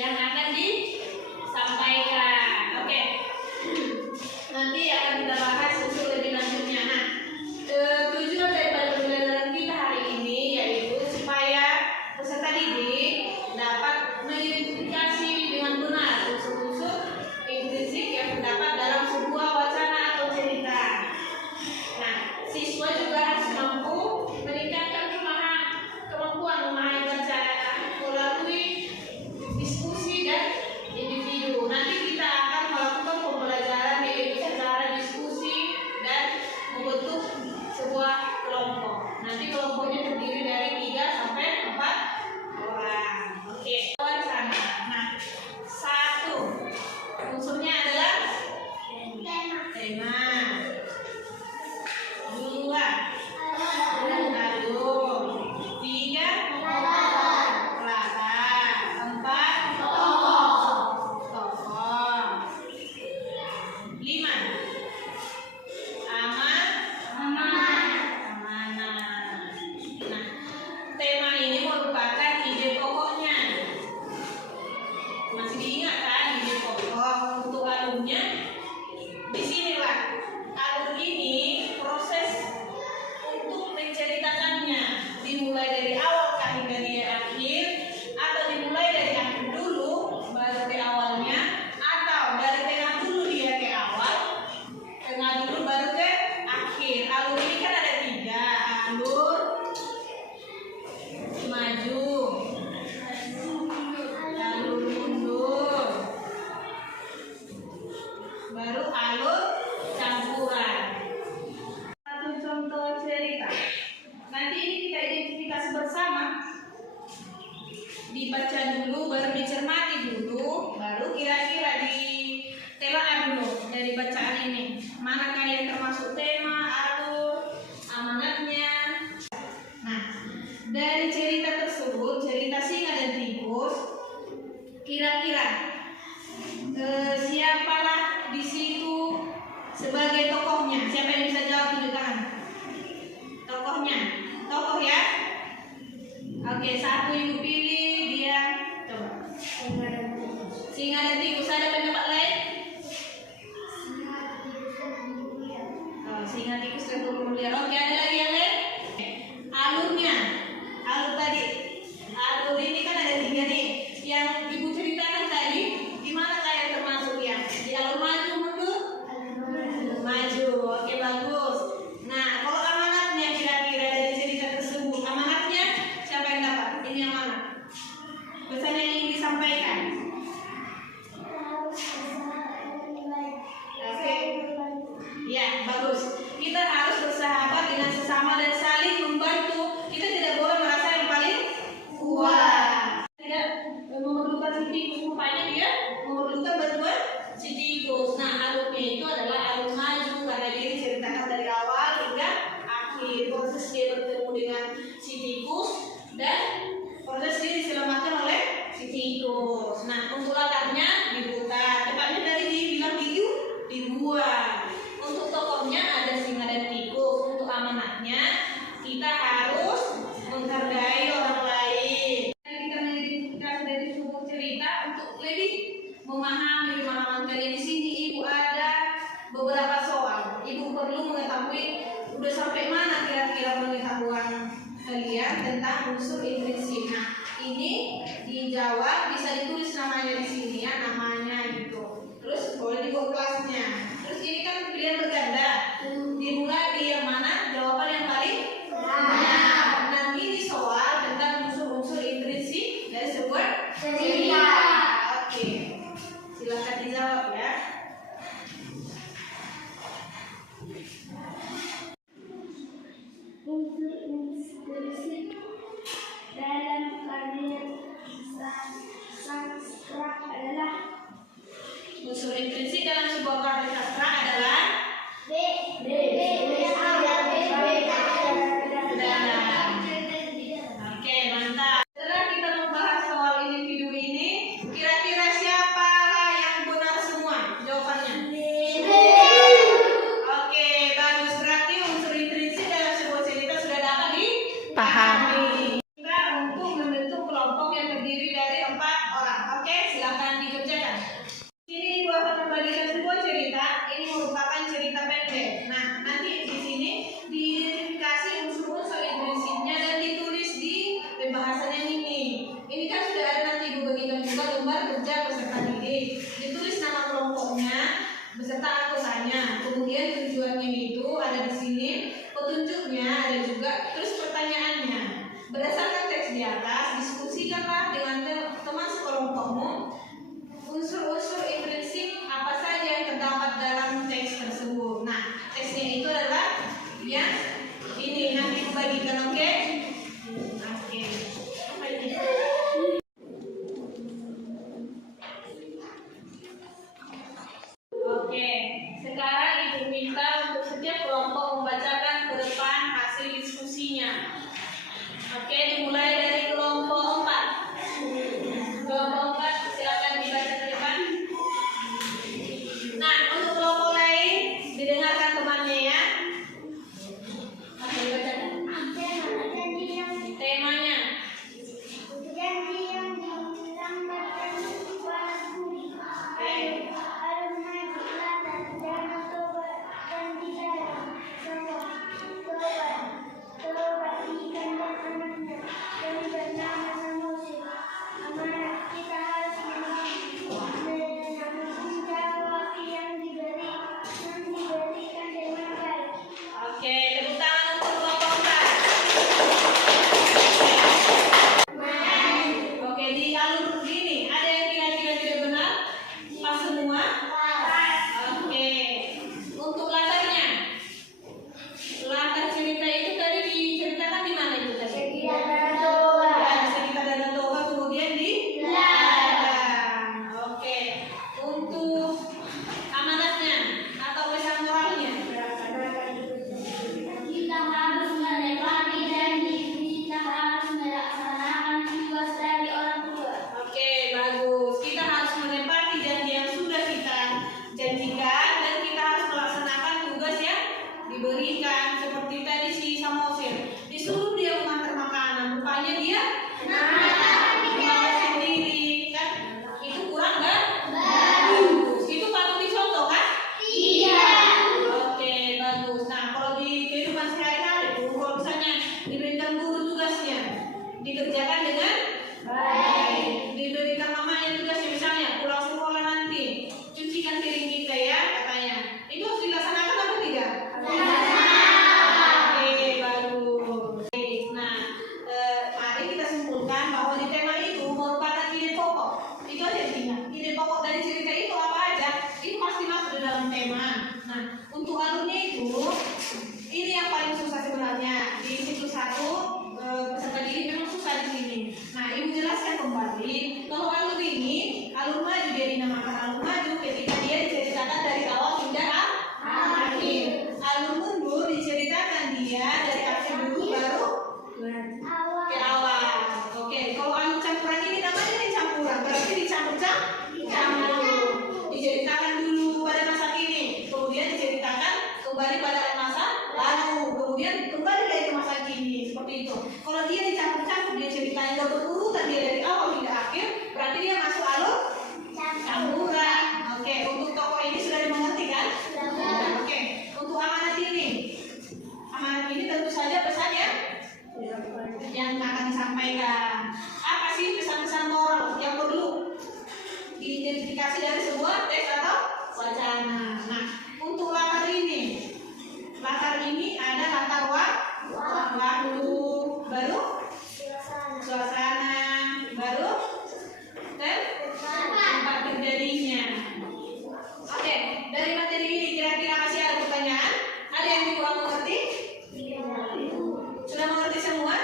yang akan disampaikan. Oke. Nanti akan kita bahas untuk lebih lanjutnya. Nah, tujuan dari pembelajaran kita hari ini yaitu supaya peserta didik dapat mengidentifikasi dengan benar unsur-unsur intrinsik yang terdapat dalam sebuah wacana atau cerita. Nah, siswa juga harus mampu meningkatkan kemampuan memahami bacaan melalui diskusi dan individu. Nanti kita akan melakukan pembelajaran yaitu secara diskusi dan membentuk sebuah kelompok. Nanti kelompoknya terdiri dari 3 sampai 4 orang. Oke, wacana. Nah, 1 unsurnya adalah tema. 2 alur. 3 latar. 4 tokoh. 5 amanah. Nah, tema ini merupakan ide pokoknya. Masih diingat kan ide pokok? Untuk alurnya disinilah. Alur ini proses untuk menceritakannya dimulai dari awal hingga dia akhir, atau dimulai dari akhir dulu baru ke awalnya, atau dari tengah dulu dia ke awal, tengah dulu baru ke akhir. Alur ini kan ada 3, alur maju, alur mundur, baru alur campuran. Satu contoh cerita. Nanti ini kita identifikasi bersama. Dibaca dulu, baru dicermati dulu, baru kira-kira ditelaah dulu dari bacaan ini. Manakah yang termasuk tema, alur, amanatnya. Nah, dari cerita tersebut, cerita singa dan tikus, kira-kira siapalah di situ sebagai tokohnya? Siapa yang bisa jawab tunjuk tangan? Tokohnya, tokoh ya. Oke, 1 ibu pilih dia. Coba. Singa dan tikus. Ada pendapat lain? Singa, tikus dan burung liar. Oke, ada lagi yang lain? Alurnya, alur tadi. Alur ini kan ada 3 nih. Yang ibu ceritakan tadi, di mana yang termasuk ya? Di alur maju, mundur? Maju. Oke, bagus. Nah, kalau amanatnya kira-kira dari cerita tersebut, amanatnya siapa yang dapat? Ini amanat. Pesan yang ingin disampaikan. Oke. Ya, bagus. Kita harus bersahabat dengan sesama dan saling membantu. Kita tidak boleh merasa yang paling kuat. Tidak memerlukan si tikus, rupanya dia memerlukan bantuan si tikus. Nah, alurnya itu adalah alur maju karena dia diceritakan dari awal hingga akhir. Proses dia bertemu dengan si tikus dan proses dia diselamatkan oleh si tikus. Nah, untuk latarnya di hutan. Tepatnya dari dibilang dibuat. Untuk tokohnya ada singa dan tikus. Untuk amanatnya kita harus menghargai orang lain. Kita mengidentifikasi dari sebuah cerita untuk lebih memahami pemahaman kalian. Di sini ibu ada beberapa soal. Ibu perlu mengetahui udah sampai mana kira-kira pengetahuan kalian tentang unsur intrinsik. Nah, ini dijawab, bisa ditulis namanya di sini ya, namanya gitu. Terus boleh dibuat kelasnya. Terus ini kan pilihan berganda. Dimulai di yang mana jawaban yang paling benar. Nanti di soal tentang unsur-unsur intrinsik dari sebuah cerita. Oke, silakan dijawab ya. Unsur intrinsik dalam karya sastra adalah. Unsur intrinsik dalam sebuah karya sastra adalah Oke, mantap. Setelah kita membahas soal individu ini, kira-kira siapalah yang benar semua jawabannya? Oke, bagus. Berarti unsur intrinsik dalam sebuah cerita sudah dapat dipahami. Kita untuk membentuk kelompok yang terdiri dari 4 orang. Oke, silakan dikerjakan. Ini Ibu akan membagikan sebuah cerita. Ini merupakan cerita pendek. Nah, nanti di sini diidentifikasi unsur-unsur implisit-nya dan ditulis di pembahasannya ini. Ini kan sudah ada nanti Ibu bagikan juga lembar kerja peserta didik. Ditulis nama kelompoknya beserta anggotanya. Kemudian tujuannya itu ada di sini, petunjuknya ada juga, terus pertanyaannya. Berdasarkan teks di atas, diskusikanlah dengan teman sekelompokmu unsur-unsur intrinsik apa saja yang terdapat dalam teks tersebut. Nah, teksnya itu adalah yang ini nanti dibagikan, oke? Oke. Oke, sekarang Ibu minta untuk setiap kelompok membacakan ke depan hasil diskusinya. Oke, dimulai dari kelompok 4. Kelompok 4 silakan dibaca ke depan. Nah, untuk kelompok lain didengarkan temannya ya. Oke, dibacakan. Temanya. Oke, tepuk tangan untuk kelompok 4. Oke, di alur gini, ada yang kira-kira tidak benar? Pas semua? Oke. Untuk latarnya. Latar cerita itu tadi diceritakan di mana itu tadi? Ya, di sekitar Danau Toba, kemudian di ladang. Oke. Untuk amanatnya atau pesan moralnya. Kita harus menepati janji, kita harus melaksanakan tugas dari orang tua. Oke, bagus. Kita harus menepati janji yang sudah kita janjikan dan kita harus melaksanakan tugas yang diberikan. Seperti tadi si Samosir disuruh dia mengantar makanan, rupanya dia mengantar sendiri, kan? Itu kurang nggak? Bagus. Itu patut dicontoh kan? Iya. Oke, bagus. Nah, kalau di kehidupan sehari-hari tuh, kalau misalnya diberikan guru tugasnya, dikerjakan dengan baik. Diberikan mamanya tugasnya, misalnya pulang sekolah nanti cucikan piring kita ya, katanya. Itu harus dilaksanakan apa tidak? Oke, bagus. Nah, mari kita simpulkan bahwa di tema itu merupakan ide pokok. Itu aja ingat. Ide pokok dari cerita itu apa aja? Itu pasti masuk di dalam tema. Nah, untuk alurnya itu, ini yang paling susah sebenarnya. Di siklus 1, peserta didik memang susah di sini. Nah, Ibu jelaskan kembali kalau alur ini, alur maju dia dinamakan alur maju ketika dia diceritakan dari awal hingga akhir. Alur mundur diceritakan dia dari akhir dulu baru ke awal. Oke, kalau alur campuran ini namanya campuran, berarti dicampur. Diceritakan dulu pada masa kini, kemudian diceritakan kembali pada masa lalu, kemudian kembali lagi ke masa kini, seperti itu. Kalau dia dicampur-campur, dia ceritanya gak berurutan, dia dari awal hingga akhir, berarti dia masuk alur campuran. Oke, untuk tokoh ini sudah dimengerti kan? Oke, untuk amanat ini. Amanat ini tentu saja pesan yang akan disampaikan. Apa sih pesan-pesan moral yang perlu diidentifikasi dari sebuah teks atau wacana? Nah, untuk latar ini ada latar waktu, baru suasana, baru tempat terjadinya. Oke, dari materi ini kira-kira masih ada pertanyaan? Ada yang kurang mengerti? Sudah mengerti semua?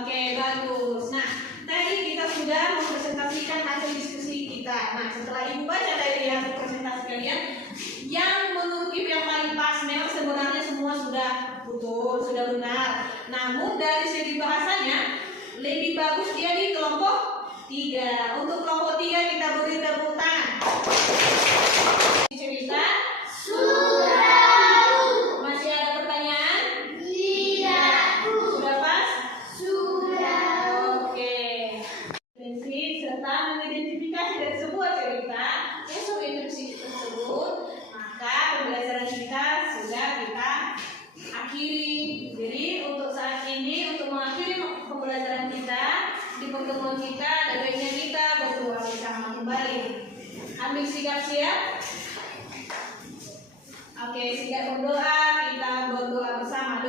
Oke, bagus. Nah, tadi kita sudah mempresentasikan hasil diskusi kita. Nah, setelah Ibu baca dari hasil presentasi kalian, yang menurut Ibu yang paling pas, memang sebenarnya semua sudah betul, sudah benar. Namun dari segi bahasanya, lebih bagus dia di kelompok 3. Untuk kelompok 3 kita beri tepuk tangan. Cerita masih ada pertanyaan? Sudah pas? Oke. Prinsip serta mengidentifikasi pertemuan kita dan baiknya kita berdoa bersama kembali. Ambil sikap siap. Oke, siap berdoa, kita berdoa bersama.